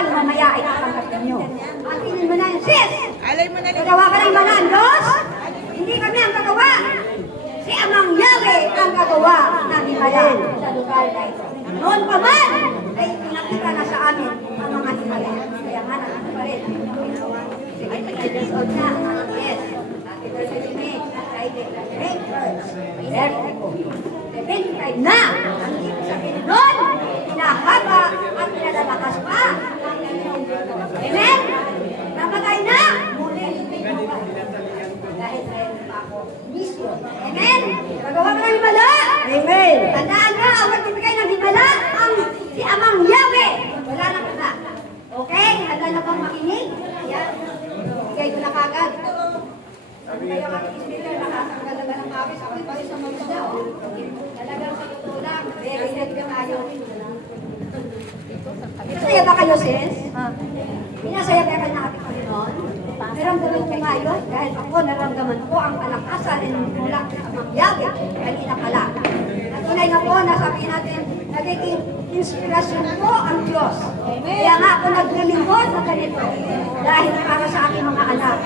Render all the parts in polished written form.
lalo mamaya ay katanggapin nyo. Atinin mo na yun, sis! Alay mo na lang. Gagawa ka ng banal, Diyos! Hindi kami ang gagawa! Si Amang Yahweh ang gagawa ng himala sa lugar na ito. Noon pa man, ay pinakita na sa amin ang mga himala. Kaya nga, nakita pa rin. Sige, mag-episode na. Yes. Happy birthday to me. Friday, the great first. Birthday ko. 75 na! Ang ibig sabihin nun, pinahaba at pinalalakas pa. Amen? Namatay na! Muli, dahil mayroon pa ako misyon. Amen? Magawa ka ng himala! Amen. Tandaan nyo, ang magbibigay ng himala ang si Amang Yahweh. Wala na iba. Okay? Handa na bang makinig? Ayan. Bigay ko na kagad. Sabi kayo kami speaker, nakasagalaga ng kawis. Ako'y pawis sa mga daw. Talagang sa totoo lang, very good ka tayo. Masaya ba kayo, sis? Minasaya ba kayo ng ating Panginoon? Naramdaman ko nga yun, dahil ako naramdaman ko ang palakasan ng mula sa Amang Yahweh kanina pala. At tunay nga po, nasabi natin, nagiging inspirasyon ko ang Diyos. Kaya nga ako naglilingkod na ganito dahil para sa aking mga anak.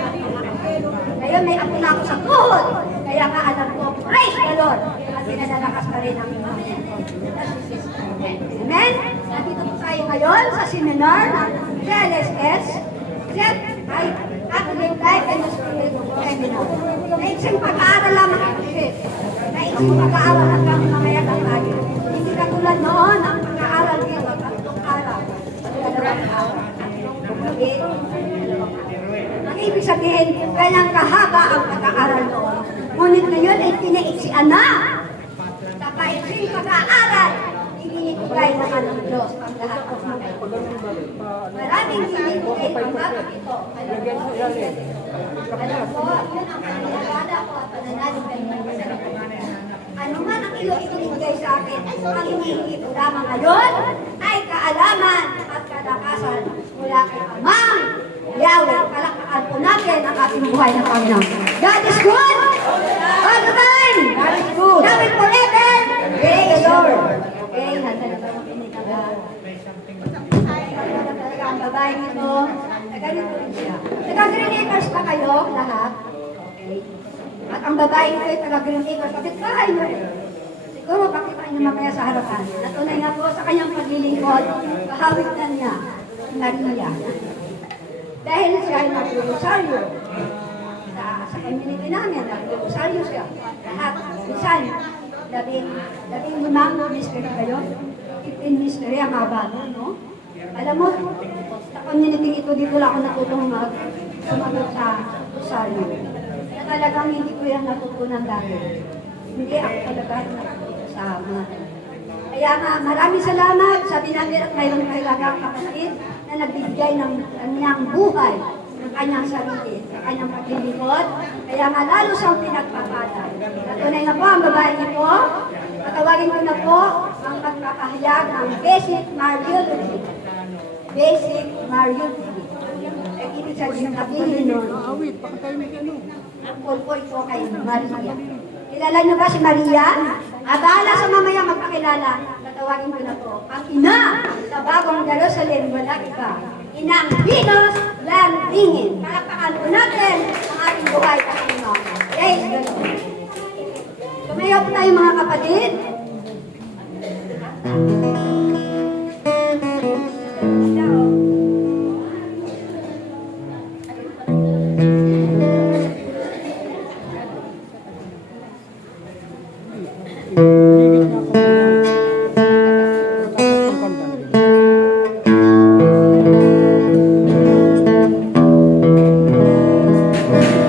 Ngayon may apo na ako sa tuhod. Kaya nga alam ko, praise the Lord. At pinalalakas pa rin ang mga Amen? Nandito po tayo ngayon sa seminar ng CLSS. Ay Academic Life and Spirit Seminar. Naiksing pag-aaral lamang ang sis. Naiksing pag-aaral hanggang mamaya lang tayo. Hindi katulad noon ang pag-aaral dito, tatlong araw. Dalawang araw. Ang ibig sabihin, kailang kahaba ang pag-aaral noon. Ngunit ngayon ay pinaiksian na. Sa paiksing pag-aaral, ibinibigay naman ng Diyos ang lahat ng mga ito. Maraming binibigay ang bakit ito. Alam ko, yun ang pananagada ko at pananalig kayo ng ano man ang ibigay sa akin, ang hinihingi ko lamang ngayon ay kaalaman at kalakasan mula kay Amang Yahweh. Palakpakan po natin ang ating buhay na Panginoon. God is good! All the time! God is good! Now and forever! Praise the Lord! Okay, handa na ba makinig ang talaga ang babae nito? Ganito rin siya. Taga-Green Acres pa kayo lahat? Okay. At ang babae nito ay taga-Green Acres. Bakit bahay mo rin? Siguro pakita niyo mamaya sa harapan. Natunay na po sa kanyang paglilingkod, kahawig na niya si Maria. Dahil siya ay nag-rosaryo. Sa community namin, nag-rosaryo siya. Lahat, minsan, labing limang mystery kayo. 15 mystery ang haba, no? Alam mo, sa community ito, dito lang ako natutong sumagot sa rosaryo. Na talagang hindi ko yan natutunan dati. Hindi ako talaga natutunan sa mga. Kaya nga, maraming salamat. Sabi namin at mayroong kailangang kapatid na nagbibigay ng kanyang buhay, ng kanyang sarili, ng kanyang paglilingkod. Kaya nga, lalo siyang pinagpapala. Natunay na po ang babae nito. Patawagin ko na po ang pagpapahayag ng basic Mariology. Basic Mariology. Ay, ibig sabihin nun. Ang pulpul ko kay Maria. Kilala niyo ba si Maria? Abala sa mamaya magpakilala. Tatawagin ko na po. Ang ina sa bagong Jerusalem, wala iba. Inang Venus Landingin. Palakpakan po natin ang ating buhay sa Panginoon. Praise the Lord. Tumayo po tayo mga kapatid. Thank you.